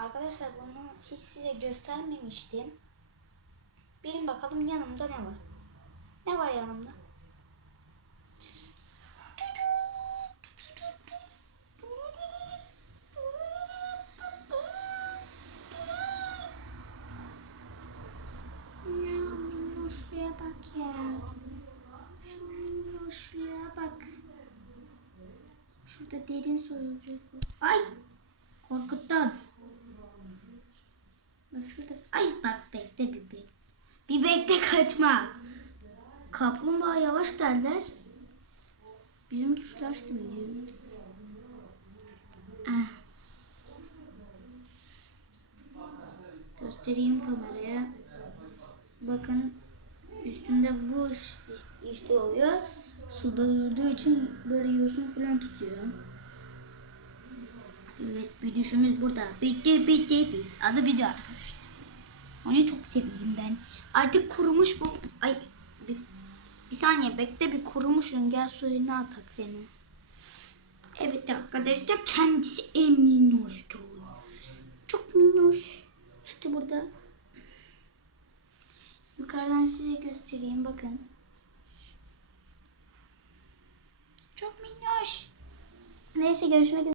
Arkadaşlar bunu hiç size göstermemiştim. Bilin bakalım yanımda ne var? Ne var yanımda? Ya minnoşluğa bak ya. Şu minnoşluğa bak. Şurada derin soyulacak. Ay! Korkuttun. Ay bak bekle bir bekle. Bir bekle kaçma. Kaplumbağa yavaş derler. Bizimki flash gidiyor. Ah. Göstereyim kameraya. Bakın üstünde bu iş- işte oluyor. Suda durduğu için böyle yosun falan tutuyor. Evet bir düşümüz burada. Bitti bitti bitti. Adı bitti arkadaşlar. Onu çok seviyorum ben. Artık kurumuş bu. Ay bir, bir saniye bekle bir kurumuşsun. Gel suyunu atak seni. Evet arkadaşlar kendisi en minnoştu. Çok minnoş. İşte burada. Yukarıdan size göstereyim bakın. Çok minnoş. Neyse görüşmek üzere.